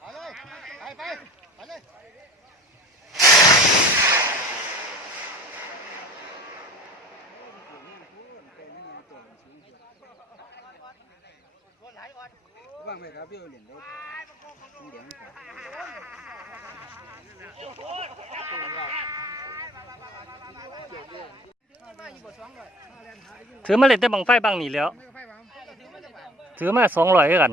ไปเลยไปไปไปเลยว่างไปครับพี่เหรียญได้เหรียญครับถือมาเล่นแต่บังไฟบังนี่แล้ว ถือมาสองร้อยกัน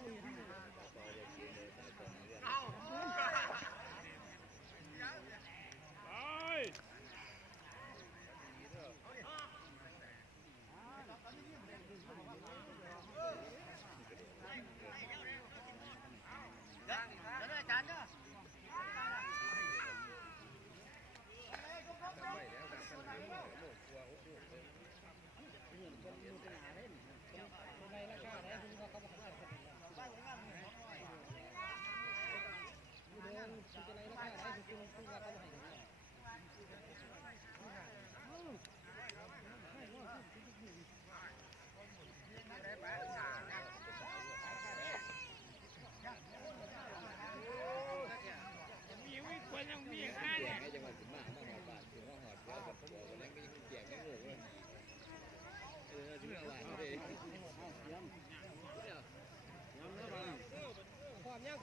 Oh, yeah.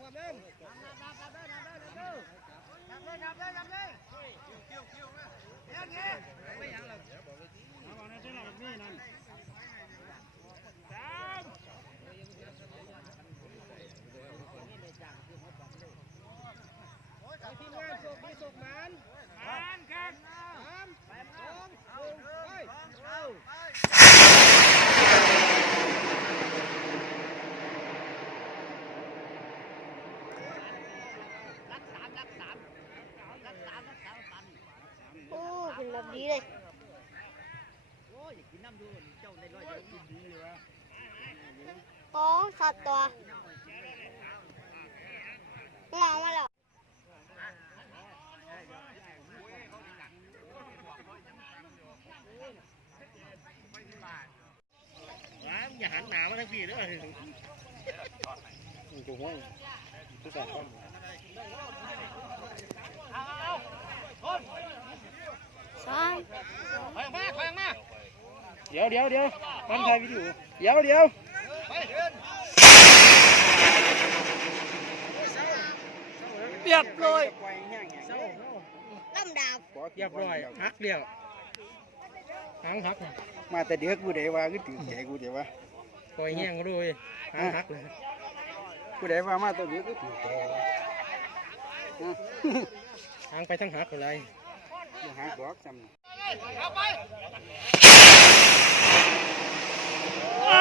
đạp lên đạp đạp đạp lên đạp lên đạp lên đạp lên đạp lên kêu kêu kêu nghe nghe mấy hàng lực nó vào nó trên là lực này này đạp ไปทีมงานส่งดีส่งมันมันกันสามสองหนึ่งไปเอา มาทั้งปีด้วยตัวห้อยตัวสามคนสามไปมาไปมาเดี๋ยวเดี๋ยวเดี๋ยวมันถ่ายวิดีโอเดี๋ยวเดี๋ยวเรียบร้อยลำดาบเรียบร้อยฮักเดียวหางหักมาแต่เด็กกูได้ว่าก็ตื่นใจกูได้ว่า ปล่อยแห้งด้วยหางหักเลยกูได้ว่ามาแต่เด็กก็ตื่นใจว่าหางไปทั้งหักเลยอย่าหาดอกจำโอ้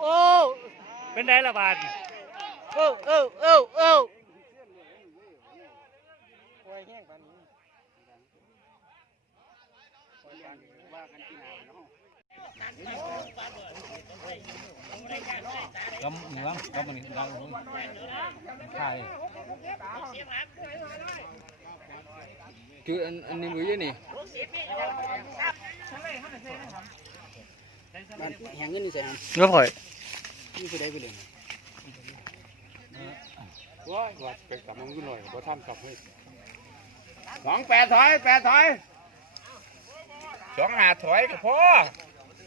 โอ้เป็นไงละบาดโอ้โอ้โอ้โอ้ปล่อยแห้งปานนี้ปล่อยกันว่ากันที่นาเนาะ กำเหนืองกำมันเราใช่คืออันอันนี้มือนี่มันแหงเงินนี่ใส่หเนื้อผ่อยนี่คือได้ไปเลยว้ายวัดไปกลับมันก็หน่อยเพราะท่านกลับให้สองแปดถอยแปดถอยสองหาถอยก็พอ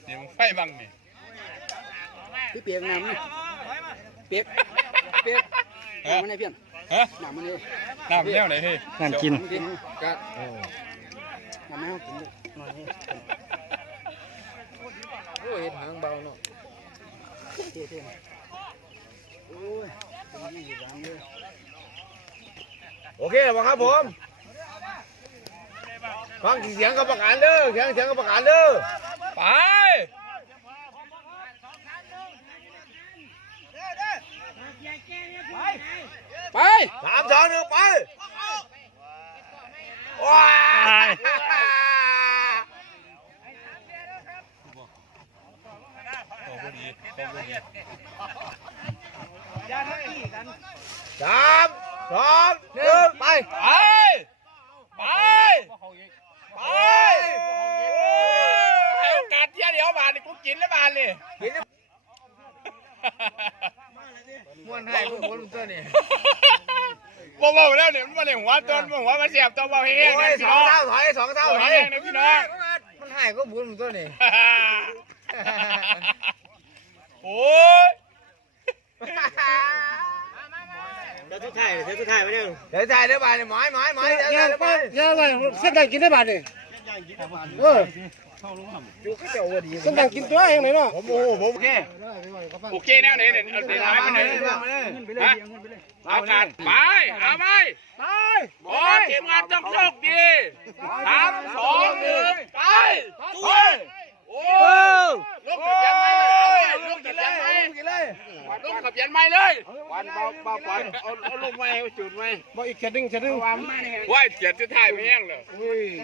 นี่มึงไฟบังนี่พี่เปียกน้ำนี่เปียกเปียกน้ำมันไอ้เพี้ยนฮะน้ำมันนี่น้ำแนวไหนพี่นั่นกินน้ำกินก็น้ำไม่เอากินด้วยโอ้ยหางเบาเนาะเท่ๆโอ้ยเป็นยังไงบ้างเลยโอเคบ่ครับผม ฟังเสียงกรรมการเด้อเสียงเสียงกรรมการเด้อไปไปสามสองหนึ่งไปว้าตายสามสองหนึ่งไปไป ไป ไปให้โอกาสเที่ยเดียวบาทนี่กูกินแล้วบาทนี่กินม้วนให้พวกคนตัวนี้บ่เบาแล้วเนี่ยมันมาเลยหัวต้นหัวมันเสียบตัวเบาแห้งๆสองเท่าถอยสองเท่าถอยนะพี่น้องมันให้ก็บุญตัวนี้โอ้ย ดี๋ยวถ่ายเดี๋ยวถ่ายไปเด้อเดี๋ยวถ่ายเด้อบ่ายไม้ไม้ไม้เดี๋ยวถ่ายเด้อบ่ายเยอะเลยเส้นดังกินได้บาทนี่เออเส้นดังกินตัวเองเลยเนาะผมโอ้โหผมโอเคโอเคแนวไหนเนี่ยเอาไปไหนไปไหนเอาการไปเอาไปตายโอ้ทีมงานต้องโชคดีสามสองหนึ่งไปไป โอ้ลูกขับยันไม่เลยลูกขับยันไม่เลยลูกขับยันไม่เลยวันเบาเบาวันเอาเอาลงไว้เอาจุดไว้บอกอีกแค่ดึงแค่ดึงว่าเสียจะถ่ายไม่แห้งเลย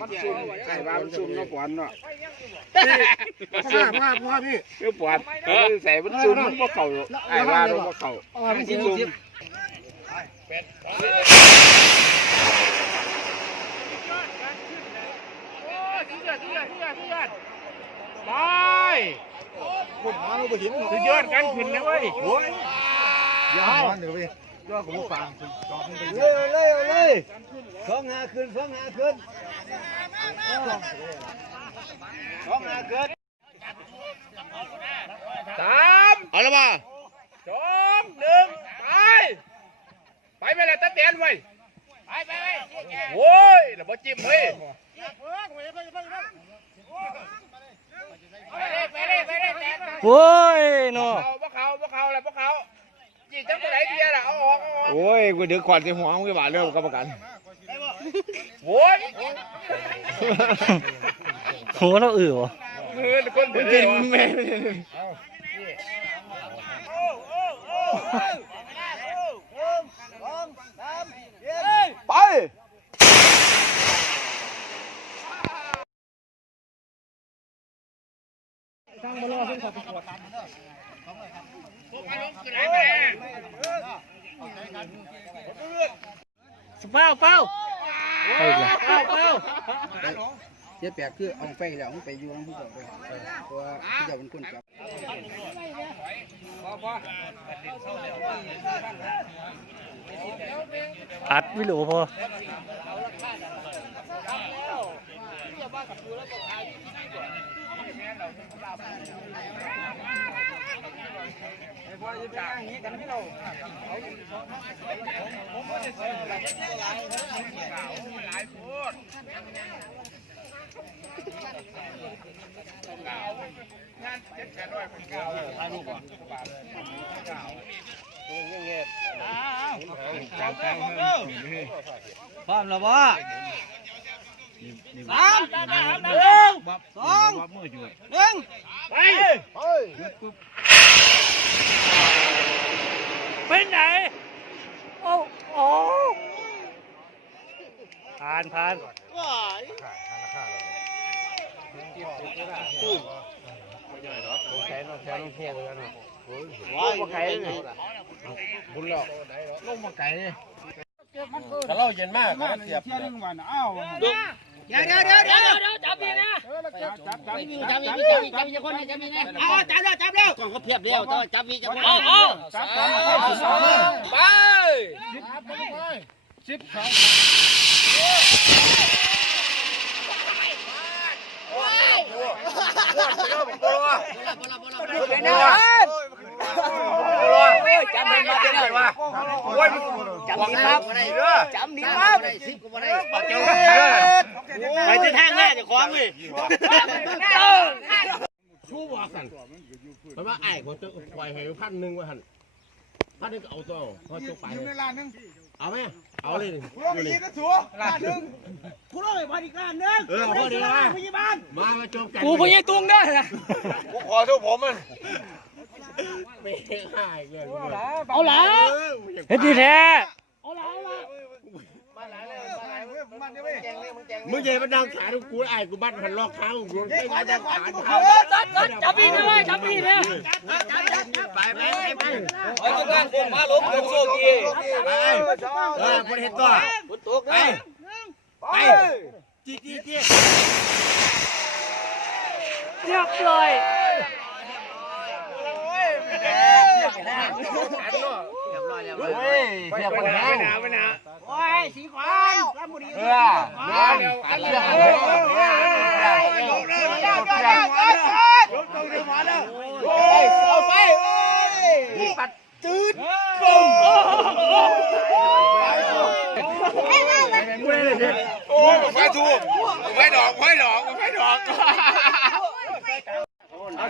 มันซุ่มใส่บ้านซุ่มเนาะปอนเนาะมามามาพี่เนื้อปอนเออใส่มันซุ่มมันบ่เข้าไอ้ว่ามันบ่เข้าเอามาพี่ซุ่มไปสุดยอดกันขึ้นนะเว้ยโอ้ยยาวเลยเลยเลยสองหาขึ้นสองหาขึ้นสองหาขึ้นสามเอาละมาสองหนึ่งไปไปไปเลยตะเตียนไว้ไปไปไปโว้ยแล้วบ่จิ้มเฮ้ย ไปเลยไปเลยไปเลยโอ้ยเนาะเขาพวกเขาพวกเขาอะไรพวกเขาจีจังตัวไหนเดียวล่ะเอาออกเอาออกโอ้ยกูดึกขวัญที่หัวมึงก็บาดเริ่มกรรมการโว้ยโหเราอือวะมือคนมึ ถืงอเป็นแม่ไปเป้าเป้าเอาอีกแล้วเป้าเป้าเจ๊แปลคือเอาไปแล้วมึงไปอยู่น้ำผู้ก่อนไปเพราะว่าเจ้าเป็นคนจับอัดวิโลพอ พร้อมแล้วบ่ สามหนึ่งสองหนึ่งไปเป็นไหนโอ้โอ้ผ่านผ่านว้าวไก่เลยบุญแล้วลงมาไก่เลยแต่เราเย็นมากนะเสียบเที่ยงวันอ้าว เดี๋ยวเดี๋ยวเดี๋ยวเดี๋ยวจับดีนะจับจับจับจับจับจับจับคนจับนี่นะเอาจับแล้วจับแล้วกองเขาเพียบเดียวต้องจับมีจับเอาเอาจับจับไปสิบสอง จับมันมาเป็นไงวะจับดีครับจับดีครับไปที่ทางแน่จะคว้างเลยชูบอกกันเพราะว่าไอ้คนจะปล่อยให้พันหนึ่งว่าหันพันหนึ่งก็เอาตัวพอตัวไปอยู่ในร้านนึงเอาไหมเอาเลยคุณเอยู่นี่ร้านนึงกูร้อยพันอีกร้านนึงเออพอดีร้านะมามาจมกันกูพยังตุงได้นะขอโทษผมมัน ไม่ให้เลยเอาละเฮ็ดดีแท้เอาละเอาละมึงใหญ่มาดังขาดูกูไอ้กูบัดหันลอกเท้ากูไอ้มาดังขาจับจับจับพี่นะจับพี่นะไปไปไปไอ้ตัวบ้านผมมาลบลงโซกีไปเออคนเห็นตัวฝนตกไปนะไปจีจีจีเรียบเลย เฮ้ยเสียบปัญหาไม่หนาไม่หนาโอ้ยสีขวานรับบุรีเออเดี๋ยวเดี๋ยวอันเรื่องอะไรยกเลยยกเลยยกเลยยกตรงนี้มาแล้วโอ้ยเสาไฟโอ้ย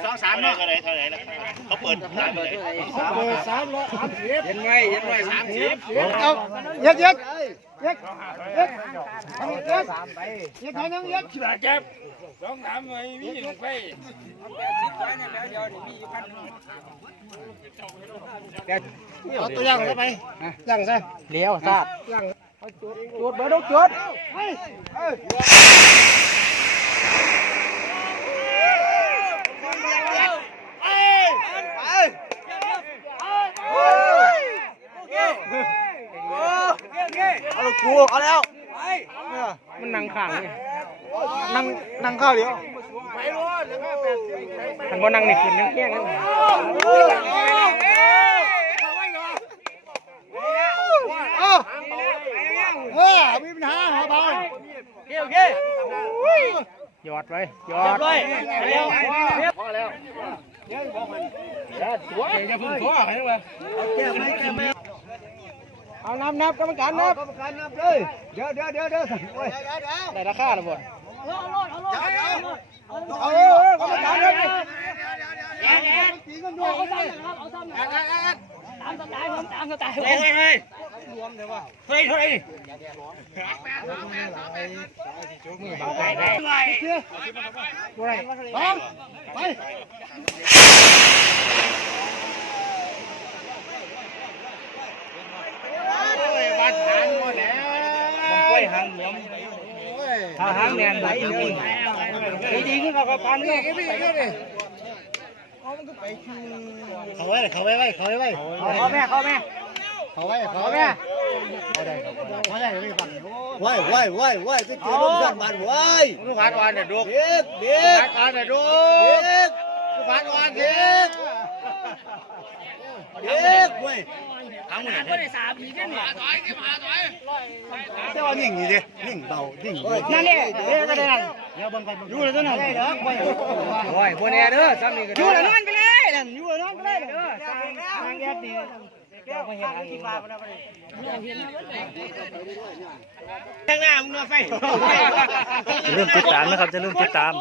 ปัดจืดปุ้มโอ้ยไฟถูกไฟดอกไฟดอกไฟดอกเอาสองสามเนาะเปิดสามร้อยสามสิบเห็นไงเห็นไงสามสิบเอาเย็ดเย็ดเย็ดเย็ดเย็ดเย็ดเย็ดให้น้องเย็ดเก็บสองสามไว้มีลงไปเอาตัวอย่างเข้าไปย่างซะเลี้ยวซาดจุดเบอร์ดจุดเอากูเอาแล้วมันนั่งข้างนี่นั่งนั่งข้าวเดียวมันบ่นั่งนี่ขึ้นนั่งแข้งนั่งเออเออมีปัญหาหาบอลโอเคหยอดไว้หยอดเลยเร็วพอแล้วเดี๋ยวบอกมันอย่าตัวอย่าพึ่งตัวให้ไว้ เอานับนับกรรมการนับกรรมการนับเลย เดี๋ยวเดี๋ยวเดี๋ยวเดี๋ยวโอ้ยได้ราคาแล้วบ่เอาเออกรรมการเลยตีกันด้วยตามสไตล์ผมตามสไตล์ผมเฮ้ยเฮ้ยรวมเลยว่ะเฮ้ยเฮ้ยสองไปบ้านหางหมดแล้ว กล้วยหางเหลือมถ้าหางแนนแบบนี้ดีขึ้นกับการนี่เขาไว้เขาไว้ไว้เขาไว้ไว้ขอแม่ขอแม่เขาไว้เขาไว้เขาได้เขาได้ไม่ฟังไว้ไว้ไว้ไว้จะเกี่ยวกับบ้านไว้ลูกค้าวันเนี่ยดูเด็กเด็กการเนี่ยดูเด็กบ้านวันเด็กเด็กเว้ย หางมันไม่ได้สามปีกันเนี่ยแต่ว่านิ่งนี่ดินิ่งเบานิ่งนั่นเนี่ยเอ๊ะก็ได้เดี๋ยวบังไปอยู่เลยตัวนั้นได้ดอกไปโอ้ยพวกนี้เด้อซ้ำนี่ก็อยู่แล้วนอนก็เลยนั่นอยู่แล้วนอนก็เลยเด้อสร้างสร้างแยกนี่แก้วมาเห็นที่ฟ้าบ่ได้ทางหน้ามึงนอนไฟจะเริ่มติดตามนะครับจะเริ่มติดตาม